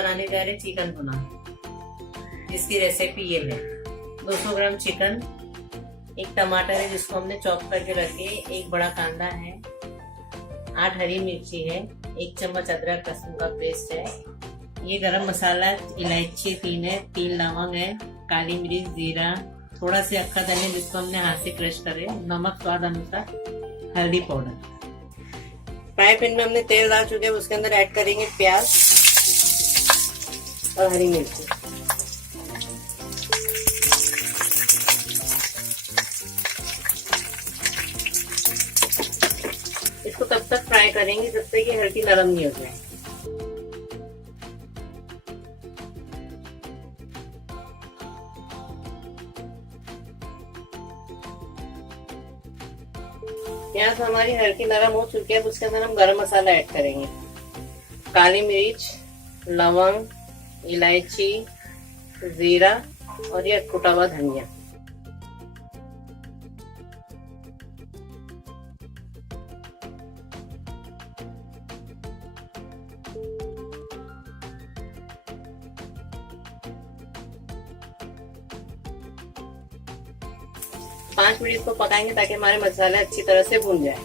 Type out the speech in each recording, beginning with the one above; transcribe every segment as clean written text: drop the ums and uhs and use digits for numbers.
बनाने जा रहे चिकन भुना, जिसकी रेसिपी ये है। 200 ग्राम चिकन, एक टमाटर है जिसको हमने चॉप करके रखे, एक बड़ा कांदा है, 8 हरी मिर्ची है, 1 चम्मच अदरक लहसुन का पेस्ट है, ये गरम मसाला इलायची 3 है, 3 लवंग है, काली मिर्च, जीरा, थोड़ा सा अक्खा धनिया जिसको हमने हाथ से क्रश करे, नमक स्वाद अनुसार, हल्दी पाउडर। फ्राई पैन में हमने तेल डाल चुके हैं, उसके अंदर ऐड करेंगे प्याज और हरी मिर्ची। इसको तब तक फ्राई करेंगे जब तक ये हल्की नरम नहीं हो जाए। प्याज हमारी हल्की नरम हो चुकी है, उसके अंदर हम गरम मसाला ऐड करेंगे। काली मिर्च, लवंग, इलायची, जीरा और ये कुटा हुआ धनिया। पाँच मिनट इसको पकाएंगे ताकि हमारे मसाले अच्छी तरह से भून जाए।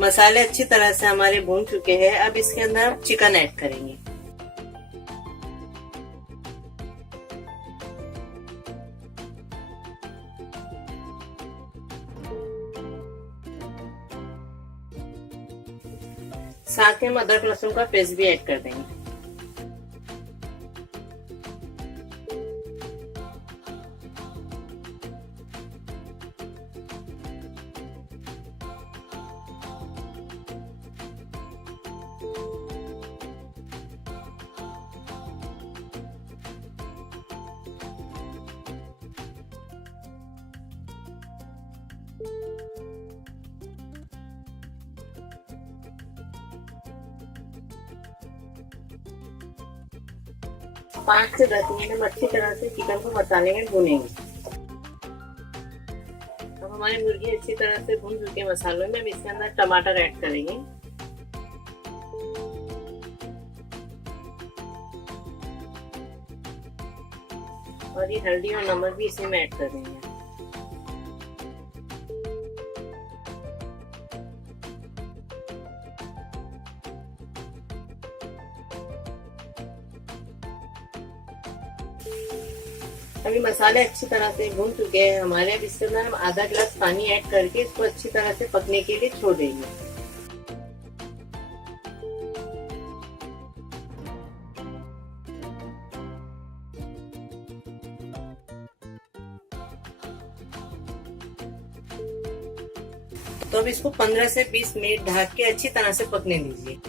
मसाले अच्छी तरह से हमारे भून चुके हैं, अब इसके अंदर हम चिकन ऐड करेंगे। साथ में हम अदरक लहसुन का पेस्ट भी ऐड कर देंगे। पाँच से 10 मिनट हम अच्छी तरह से चिकन को मसाले में भूनेंगे। अब हमारी मुर्गी अच्छी तरह से भून चुके मसालों में, अब इसके अंदर टमाटर ऐड करेंगे। और ये हल्दी और नमक भी इसी में ऐड कर देंगे। अभी मसाले अच्छी तरह से भून चुके हैं हमारे, अब इसके अंदर हम आधा गिलास पानी ऐड करके इसको अच्छी तरह से पकने के लिए छोड़ देंगे। तो अब इसको 15 से 20 मिनट ढक के अच्छी तरह से पकने दीजिए।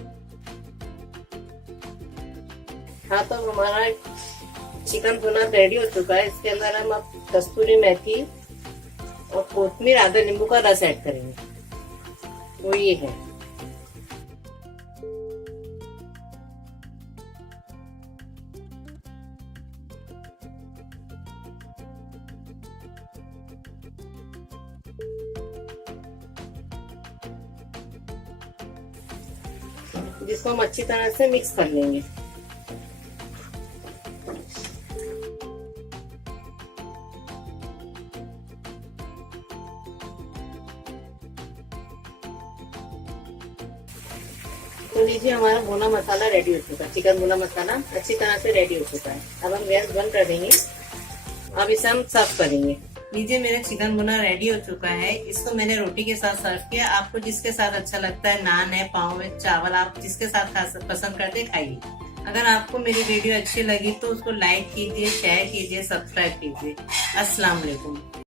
हाँ, तो हमारा चिकन भुना रेडी हो चुका है। इसके अंदर हम अब कस्तूरी मेथी और कोथिमीर, आधा नींबू का रस ऐड करेंगे। वो ये है। जिसको हम अच्छी तरह से मिक्स कर लेंगे। तो लीजिए, हमारा भुना मसाला रेडी हो चुका है। चिकन भुना मसाला अच्छी तरह से रेडी हो चुका है। अब हम गैस बंद कर देंगे। अब इसे हम सर्व करेंगे। लीजिए, मेरा चिकन भुना रेडी हो चुका है। इसको मैंने रोटी के साथ सर्व किया। आपको जिसके साथ अच्छा लगता है, नान है, पाव है, चावल, आप जिसके साथ पसंद करते खाइए। अगर आपको मेरी वीडियो अच्छी लगी तो उसको लाइक कीजिए, शेयर कीजिए, सब्सक्राइब कीजिए। अस्सलाम वालेकुम।